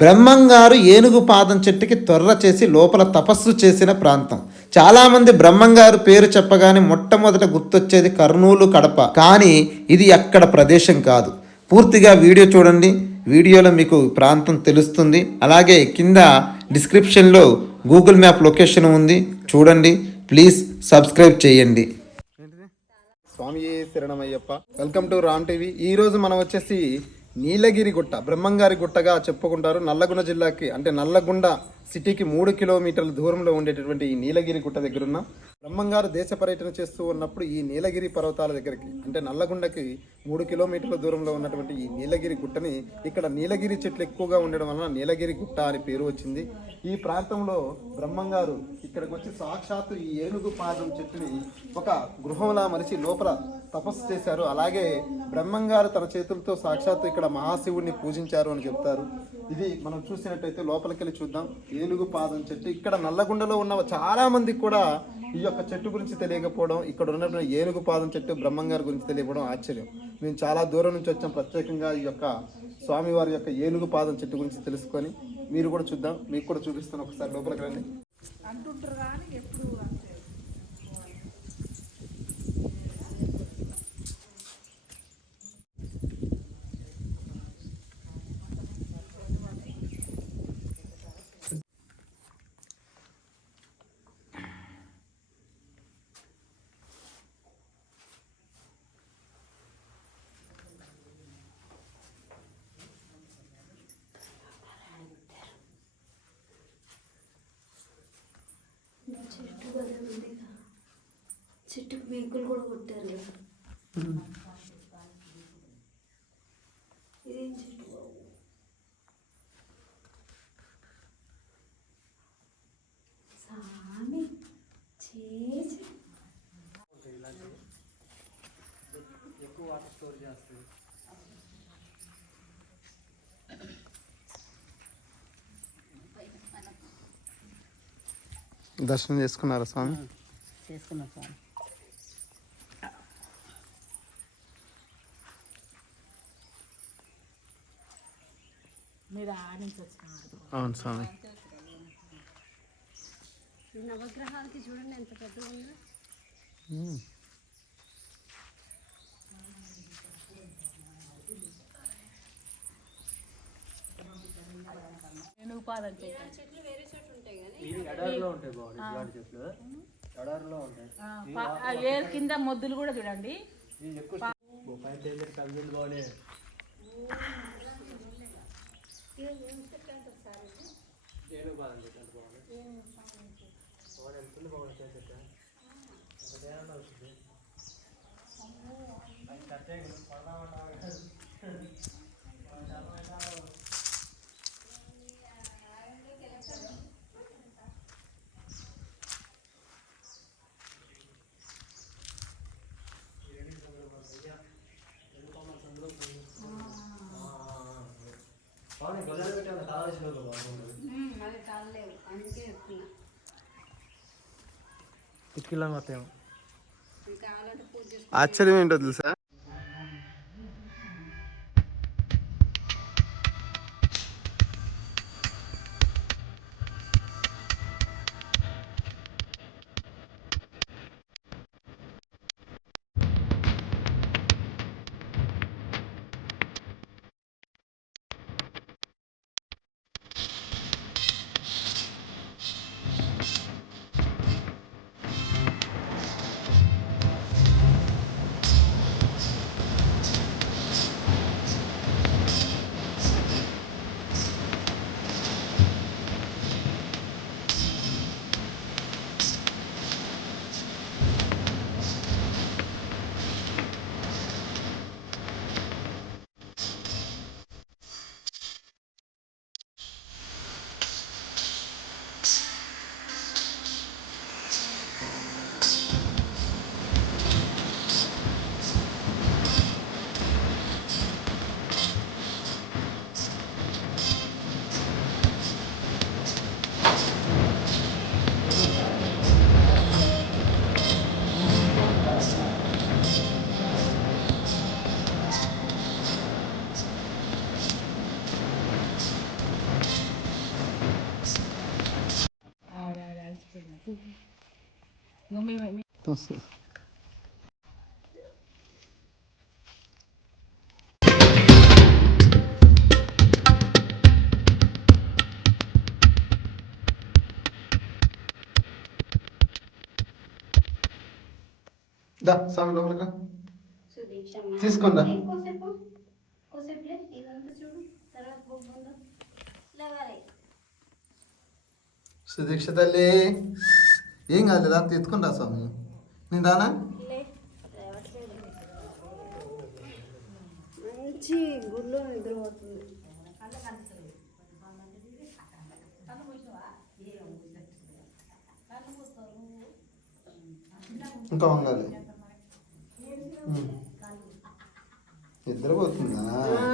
బ్రహ్మంగారు ఏనుగు పాదం చెట్టుకి తొర్ర చేసి లోపల తపస్సు చేసిన ప్రాంతం. చాలామంది బ్రహ్మంగారు పేరు చెప్పగానే మొట్టమొదట గుర్తొచ్చేది కర్నూలు కడప. కానీ ఇది అక్కడ ప్రదేశం కాదు. పూర్తిగా వీడియో చూడండి. వీడియోలో మీకు ప్రాంతం తెలుస్తుంది. అలాగే కింద డిస్క్రిప్షన్లో గూగుల్ మ్యాప్ లొకేషన్ ఉంది. చూడండి. ప్లీజ్ సబ్స్క్రైబ్ చేయండి. స్వామి శరణమయ్యప్ప. Welcome to Ram TV. ఈరోజు మనం వచ్చేసి నీలగిరి గుట్ట బ్రహ్మంగారి గుట్టగా చెప్పుకుంటారు నల్లగొండ జిల్లాకి అంటే నల్లగొండ సిటీకి మూడు కిలోమీటర్ల దూరంలో ఉండేటటువంటి ఈ నీలగిరి గుట్ట దగ్గర బ్రహ్మంగారు దేశ పర్యటన చేస్తూ ఉన్నప్పుడు ఈ నీలగిరి పర్వతాల దగ్గరికి అంటే నల్లగొండకి మూడు కిలోమీటర్ల దూరంలో ఉన్నటువంటి ఈ నీలగిరి గుట్టని ఇక్కడ నీలగిరి చెట్లు ఎక్కువగా ఉండడం వలన నీలగిరి గుట్ట అని పేరు వచ్చింది. ఈ ప్రాంతంలో బ్రహ్మంగారు ఇక్కడికి వచ్చి సాక్షాత్తు ఈ ఏనుగు పాదం చెట్టుని ఒక గృహంలా మనిషి లోపల తపస్సు చేశారు. అలాగే బ్రహ్మంగారు తన చేతులతో సాక్షాత్తు ఇక్కడ మహాశివుడిని పూజించారు అని చెప్తారు. ఇది మనం చూసినట్టయితే లోపలికి వెళ్ళి చూద్దాం ఏనుగు పాదం చెట్టు ఇక్కడ నల్లగొండలో ఉన్న చాలా మందికి కూడా ఈ యొక్క చెట్టు గురించి తెలియకపోవడం ఇక్కడ ఉన్నటువంటి ఏనుగు పాదం చెట్టు బ్రహ్మంగారి గురించి తెలియకపోవడం ఆశ్చర్యం. మేము చాలా దూరం నుంచి వచ్చాం ప్రత్యేకంగా ఈ యొక్క స్వామివారి యొక్క ఏనుగు పాదం చెట్టు గురించి తెలుసుకొని. మీరు కూడా చూద్దాం మీకు కూడా చూపిస్తాను ఒకసారి లోపలికి రండి. చెట్టు భలే ఉంది చెట్టుకు మేకులు కూడా కొట్టారు కదా. ఇదేం చెట్టు బాబు? సామి చేసి. దర్శనం చేసుకున్నారా స్వామి? చేసుకున్నా స్వామి. మీరు ఆడించి వచ్చినారు అవును స్వామి. నవగ్రహాలకి చూడండి ఎంత పెద్దగా ఉందో. చెట్లు ఉంటాయి ఏరు కింద మొద్దులు కూడా చూడండి. ఎక్కువ ఒకటేమన్నా వచ్చింది అది కట్టే పడదా బాగుంది గొల్లలు పెట్టాను కావాల్సిన బాగుంది అది కాలేవు అందుకే చెప్తున్నా ఇటుకిలా మొత్తం కావాలంటే పూజ చేసుకో ఆశ్చర్యం ఏంటో తెలుసా? దా స్వామి లోపలికి రా. సుదీక్ష తీసుకోండి. కోసేపు కోసేపులే ఇదంతా చూడు తర్వాత బొమ్మ లేవాలి సుదీక్ష తల్లి ఏం కాదు రా ఎత్తుకుని రా స్వామి. నేను రానా? మంచి నిద్రపోతుంది. ఇంకా వంగాలి. నిద్రపోతుందా? ఆ,